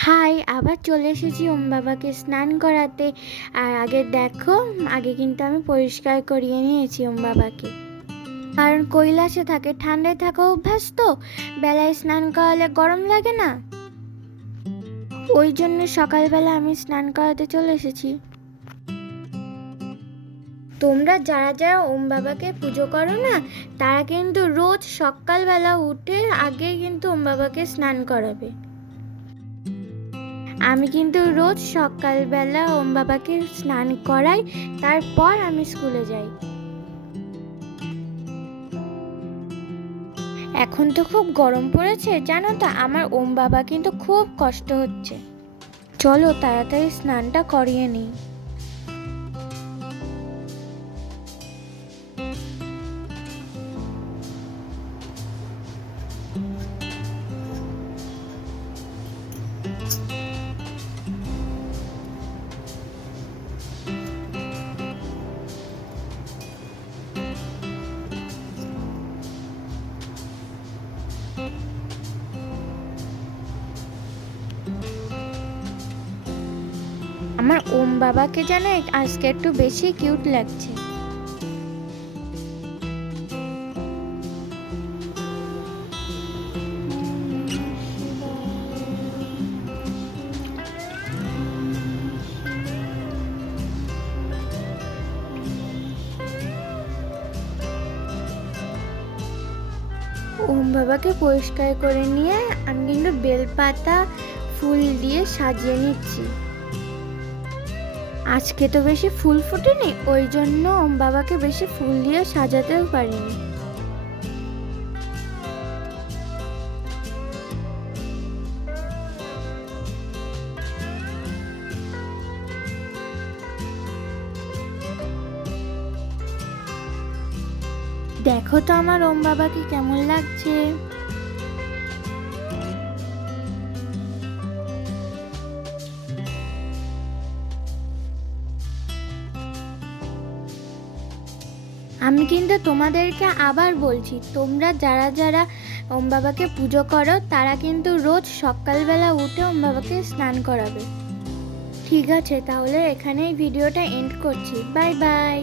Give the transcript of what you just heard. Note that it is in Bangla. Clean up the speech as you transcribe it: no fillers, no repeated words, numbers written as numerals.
হাই, আবার চলে এসেছি ওম বাবাকে স্নান করাতে। আর আগে দেখো, আগে কিন্তু আমি পরিষ্কার করিয়ে নিয়েছি ওম বাবাকে, কারণ কৈলাসে থাকে, ঠান্ডায় থাকা অভ্যাস তো, বেলায় স্নান করালে গরম লাগে না, ওই জন্য সকালবেলা আমি স্নান করাতে চলে এসেছি। তোমরা যারা যারা ওম বাবাকে পুজো করো না, তারা কিন্তু রোজ সকালবেলা উঠে আগে কিন্তু ওম বাবাকে স্নান করাবে। আমি কিন্তু রোজ সকালবেলা ওম বাবাকে স্নান করাই, তারপর আমি স্কুলে যাই। এখন তো খুব গরম পড়েছে, জানো তো, আমার ওম বাবা কিন্তু খুব কষ্ট হচ্ছে। চলো তাড়াতাড়ি স্নানটা করিয়ে নিই। আমার ওম বাবাকে যেন আজকে একটু বেশি কিউট লাগছে। ওম বাবাকে পরিষ্কার করে নিয়ে আমি কিন্তু বেলপাতা ফুল দিয়ে সাজিয়ে নিচ্ছি। আজকে তো বেশি ফুল ফোটেনি, ওই জন্য ওম বাবাকে বেশি ফুল দিয়ে সাজাতেও পারিনি। দেখো তো আমার ওম বাবাকে কেমন লাগছে। আমি কিন্তু তোমাদেরকে আবার বলছি, তোমরা যারা যারা ওম বাবাকে পুজো করো, তারা কিন্তু রোজ সকালবেলা উঠে ওম বাবাকে স্নান করাবে। ঠিক আছে, তাহলে এখানেই ভিডিওটা এন্ড করছি। Bye bye.